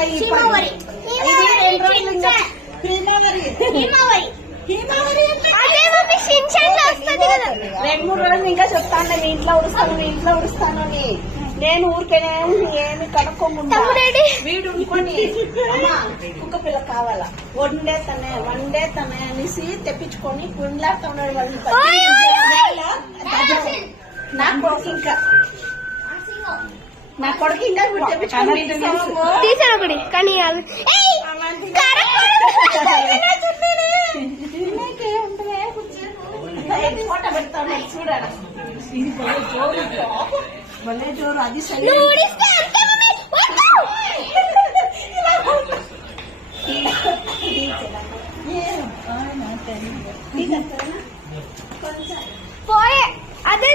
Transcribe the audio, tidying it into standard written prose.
అయిపోతాయి. 2-3 రోజులు ఇంకా చెప్తాను మీ ఇంట్లో ఉడుస్తాను అని. నేను ఊరికేనే ఏమి కనుక్కోకుండా వీడు అనుకోని కుక్క పిల్ల కావాలా వండే తనే అనేసి తెప్పించుకొని గుండ్లాడుతూ ఉన్నాడు. నా కొడుకు ఇంకా తెప్పించుకొని కానీ ఫోటో పెడతాను చూడాలి. భలే జోరు అది పోయే అదే